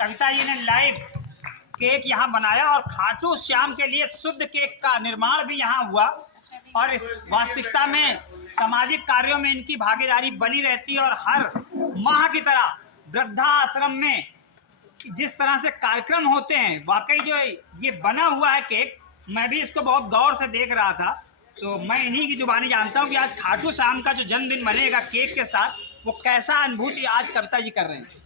कविता जी ने live cake यहाँ बनाया और खाटू श्याम के लिए शुद्ध केक का निर्माण भी यहाँ हुआ। और इस वास्तविकता में सामाजिक कार्यों में इनकी भागीदारी बनी रहती है और हर माह की तरह वृद्धाश्रम में जिस तरह से कार्यक्रम होते हैं, वाकई जो ये बना हुआ है केक, मैं भी इसको बहुत गौर से देख रहा था। तो मैं इन्हीं की जुबानी जानता हूँ कि आज खाटू श्याम का जो जन्मदिन मनेगा केक के साथ, वो कैसा अनुभूति आज कविता जी कर रहे हैं।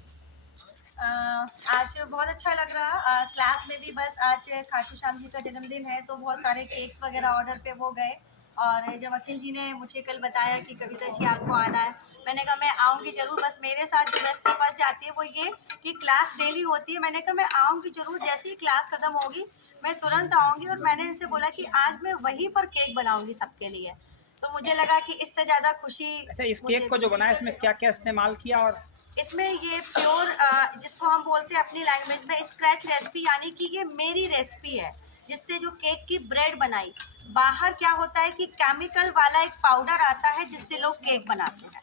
आज बहुत अच्छा लग रहा। क्लास में भी बस आज खाटू श्याम जी का जन्मदिन है तो बहुत सारे केक्स वगैरह ऑर्डर पे हो गए। और जब अखिल जी ने मुझे कल बताया कि कविता जी आपको आना है, मैंने कहा मैं आऊँगी ज़रूर। बस मेरे साथ जो व्यस्तता फंस जाती है वो ये कि क्लास डेली होती है। मैंने कहा मैं आऊँगी ज़रूर, जैसे ही क्लास ख़त्म होगी मैं तुरंत आऊँगी। और मैंने इनसे बोला कि आज मैं वहीं पर केक बनाऊँगी सबके लिए। तो मुझे लगा कि इससे ज़्यादा खुशी। अच्छा, इस केक को जो बनाया इसमें क्या क्या इस्तेमाल किया? और इसमें ये प्योर जिसको हम बोलते हैं अपनी लैंग्वेज में स्क्रैच रेसिपी, यानी कि ये मेरी रेसिपी है जिससे जो केक की ब्रेड बनाई। बाहर क्या होता है कि केमिकल वाला एक पाउडर आता है जिससे लोग केक बनाते हैं,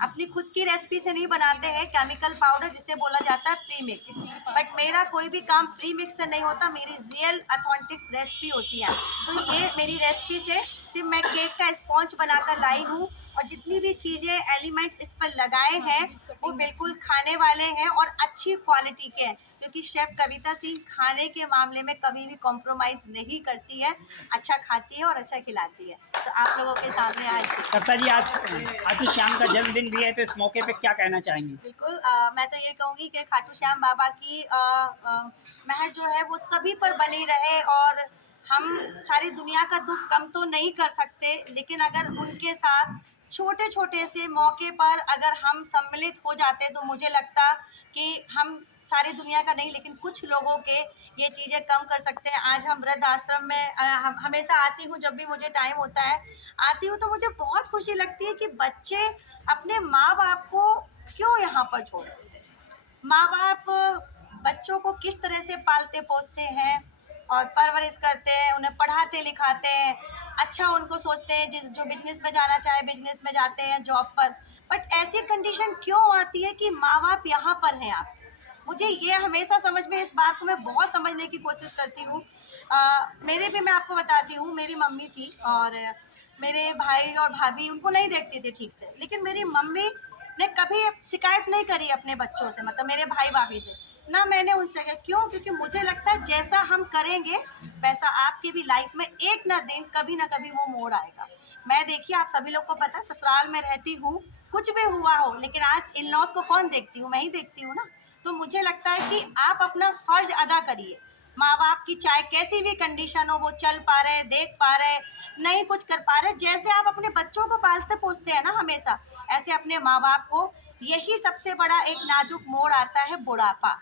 अपनी खुद की रेसिपी से नहीं बनाते हैं। केमिकल पाउडर जिसे बोला जाता है प्री मिक्स। बट मेरा कोई भी काम प्री मिक्स से नहीं होता, मेरी रियल ऑथेंटिक रेसिपी होती है। तो ये मेरी रेसिपी से सिर्फ मैं केक का स्पॉन्ज बनाकर लाई हूँ और जितनी भी चीज़ें एलिमेंट्स इस पर लगाए हैं वो बिल्कुल खाने वाले हैं और अच्छी क्वालिटी के हैं, क्योंकि शेफ कविता सिंह खाने के मामले में कभी भी कॉम्प्रोमाइज़ नहीं करती है। अच्छा खाती है और अच्छा खिलाती है। तो आप लोगों के सामने आज कविता जी, आज खाटू श्याम का जन्मदिन भी है, तो इस मौके पे क्या कहना चाहेंगी? बिल्कुल, मैं तो ये कहूँगी कि खाटू श्याम बाबा की महर जो है वो सभी पर बनी रहे। और हम सारी दुनिया का दुख कम तो नहीं कर सकते, लेकिन अगर उनके साथ छोटे छोटे से मौके पर अगर हम सम्मिलित हो जाते तो मुझे लगता कि हम सारी दुनिया का नहीं लेकिन कुछ लोगों के ये चीज़ें कम कर सकते हैं। आज हम वृद्ध आश्रम में हम हमेशा आती हूँ, जब भी मुझे टाइम होता है आती हूँ तो मुझे बहुत खुशी लगती है कि बच्चे अपने माँ बाप को क्यों यहाँ पर छोड़ देते हैं। माँ बाप बच्चों को किस तरह से पालते पोसते हैं और परवरिश करते हैं, उन्हें पढ़ाते लिखाते हैं, अच्छा उनको सोचते हैं। जो बिजनेस में जाना चाहे बिजनेस में जाते हैं, जॉब पर। बट ऐसी कंडीशन क्यों आती है कि माँ बाप यहाँ पर हैं आप। मुझे ये हमेशा समझ में, इस बात को मैं बहुत समझने की कोशिश करती हूँ। मेरे भी मैं आपको बताती हूँ, मेरी मम्मी थी और मेरे भाई और भाभी उनको नहीं देखते थे ठीक से, लेकिन मेरी मम्मी ने कभी शिकायत नहीं करी अपने बच्चों से, मतलब मेरे भाई भाभी से ना मैंने उनसे कहा। क्यों? क्योंकि मुझे लगता है जैसा हम करेंगे वैसा आपकी भी लाइफ में एक ना दिन कभी ना कभी वो मोड़ आएगा। मैं देखिए, आप सभी लोग को पता है ससुराल में रहती हूँ, कुछ भी हुआ हो, लेकिन आज इन लॉज को कौन देखती हूँ? मैं ही देखती हूँ ना। तो मुझे लगता है कि आप अपना फर्ज अदा करिए। माँ बाप की चाहे कैसी भी कंडीशन हो, वो चल पा रहे, देख पा रहे, नहीं कुछ कर पा रहे, जैसे आप अपने बच्चों को पालते पोसते हैं ना हमेशा, ऐसे अपने माँ बाप को। यही सबसे बड़ा एक नाजुक मोड़ आता है, बुढ़ापा।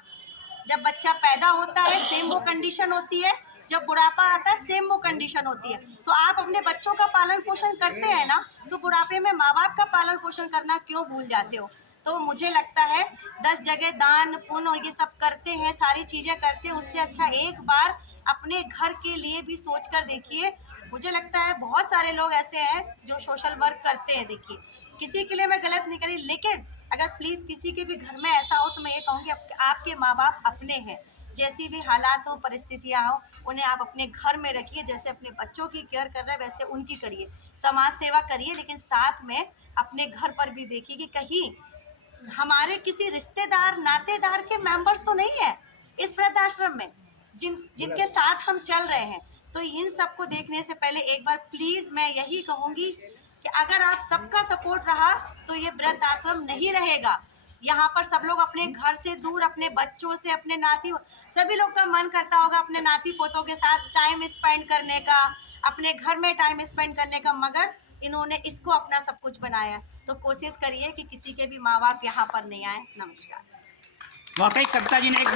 जब बच्चा पैदा होता है सेम वो कंडीशन होती है, जब बुढ़ापा आता है सेम वो कंडीशन होती है। तो आप अपने बच्चों का पालन पोषण करते हैं ना, तो बुढ़ापे में माँ बाप का पालन पोषण करना क्यों भूल जाते हो? तो मुझे लगता है 10 जगह दान पुण्य और ये सब करते हैं, सारी चीज़ें करते हैं, उससे अच्छा एक बार अपने घर के लिए भी सोच कर देखिए। मुझे लगता है बहुत सारे लोग ऐसे हैं जो सोशल वर्क करते हैं। देखिए, किसी के लिए मैं गलत नहीं करी, लेकिन अगर प्लीज़ किसी के भी घर में ऐसा हो तो मैं ये कहूँगी आपके माँ बाप अपने हैं। जैसी भी हालात हो, परिस्थितियाँ हो, उन्हें आप अपने घर में रखिए। जैसे अपने बच्चों की केयर कर रहे हैं वैसे उनकी करिए। समाज सेवा करिए, लेकिन साथ में अपने घर पर भी देखिए कि कहीं हमारे किसी रिश्तेदार नातेदार के मेंबर्स तो नहीं है इस वृद्धाश्रम में जिनके साथ हम चल रहे हैं। तो इन सबको देखने से पहले एक बार प्लीज मैं यही कहूंगी कि अगर आप सबका सपोर्ट रहा तो ये वृद्धाश्रम नहीं रहेगा। यहाँ पर सब लोग अपने घर से दूर, अपने बच्चों से, अपने नाती, सभी लोग का मन करता होगा अपने नाती पोतों के साथ टाइम स्पेंड करने का, अपने घर में टाइम स्पेंड करने का, मगर इन्होंने इसको अपना सब कुछ बनाया। तो कोशिश करिए कि किसी के भी माँ बाप यहाँ पर नहीं आए। नमस्कार। वाकई कविता जी ने एक